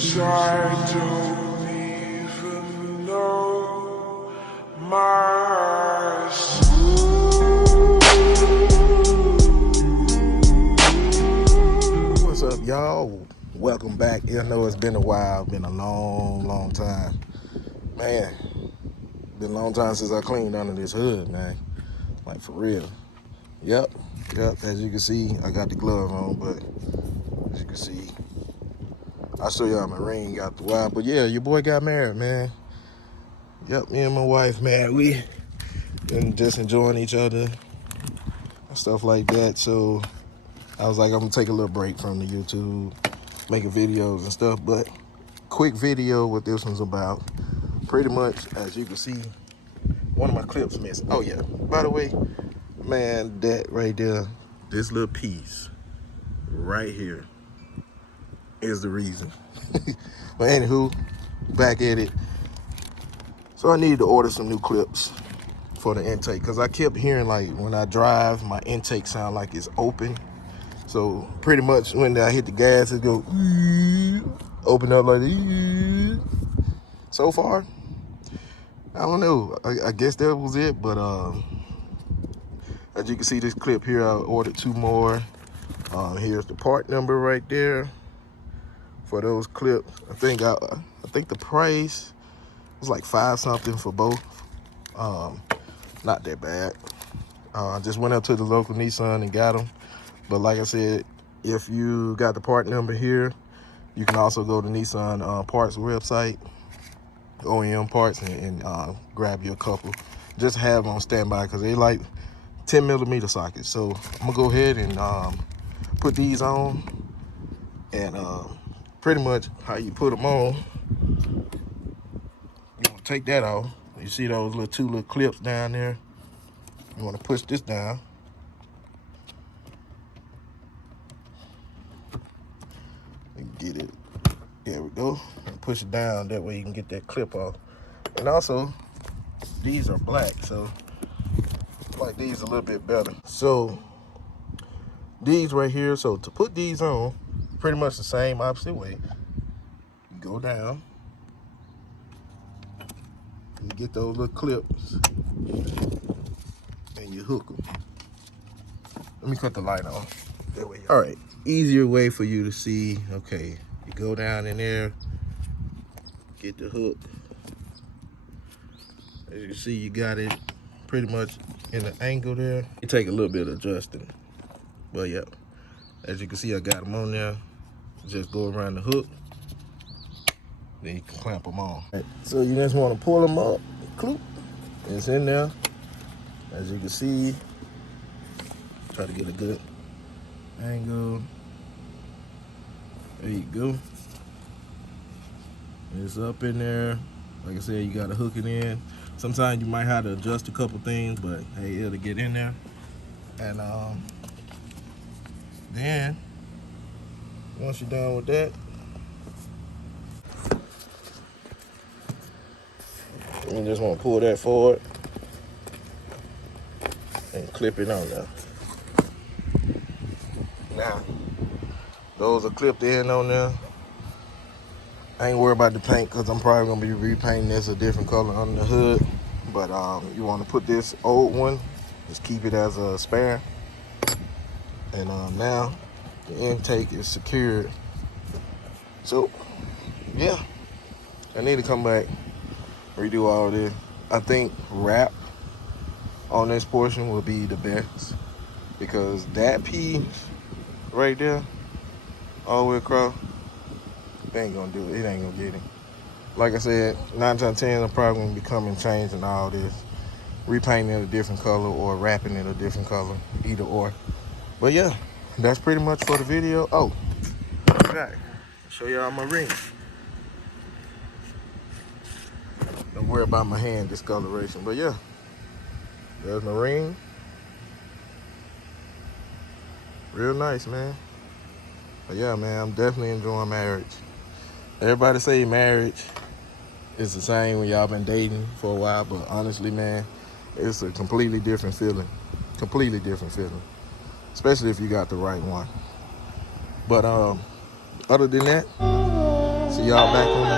I don't even know myself. What's up, y'all? Welcome back. I know it's been a while, been a long time. Man, been a long time since I cleaned under this hood, man. Like, for real. Yep, as you can see, I got the glove on, but as you can see, I'll show y'all my ring out the wild. But yeah, your boy got married, man. Yep, me and my wife, man, we been just enjoying each other and stuff like that. So I was like, I'm gonna take a little break from the YouTube, making videos and stuff. But quick video, what this one's about. Pretty much, as you can see, one of my clips missing. Oh yeah, by the way, man, that right there, this little piece right here is the reason. But anywho, back at it. So I needed to order some new clips for the intake, because I kept hearing, like, when I drive, my intake sound like it's open. So pretty much when I hit the gas, it go open up like this. So far, I don't know. I guess that was it. But as you can see, this clip here, I ordered 2 more. Here's the part number right there for those clips. I think the price was like 5 something for both. Not that bad. I just went up to the local Nissan and got them. But like I said, if you got the part number here, you can also go to Nissan parts website, OEM parts, and grab you a couple. Just have on standby, because they like 10mm sockets. So I'm gonna go ahead and put these on, and pretty much how you put them on, you want to take that off. You see those two little clips down there? You want to push this down. And get it. There we go. And push it down. That way you can get that clip off. And also, these are black, so I like these a little bit better. So these right here. So to put these on, pretty much the same opposite way. You go down. You get those little clips and you hook them. Let me cut the light on. That way. All right, easier way for you to see. Okay, you go down in there, get the hook. As you see, you got it pretty much in the angle there. It take a little bit of adjusting, but yeah, as you can see, I got them on there. Just go around the hook. Then you can clamp them on. Right, so you just want to pull them up, cloop. It's in there. As you can see, try to get a good angle. There you go. It's up in there. Like I said, you got to hook it in. Sometimes you might have to adjust a couple things, but hey, it'll get in there. And then once you're done with that, you just want to pull that forward and clip it on there. Now, those are clipped in on there. I ain't worried about the paint, because I'm probably going to be repainting this a different color on the hood. But you want to put this old one, just keep it as a spare. And now the intake is secured. So, yeah, I need to come back, redo all this. I think wrap on this portion will be the best, because that piece right there all the way across, they ain't gonna do it. It ain't gonna get it. Like I said, 9 times 10, I'm probably gonna be coming changing all this, repainting it a different color or wrapping it a different color, either or. But yeah, that's pretty much for the video. Oh, I forgot. Show y'all my ring. Don't worry about my hand discoloration, but yeah, there's my ring. Real nice, man. But yeah, man, I'm definitely enjoying marriage. Everybody say marriage is the same when y'all been dating for a while, but honestly, man, it's a completely different feeling. Completely different feeling. Especially if you got the right one. But other than that, see see y'all back on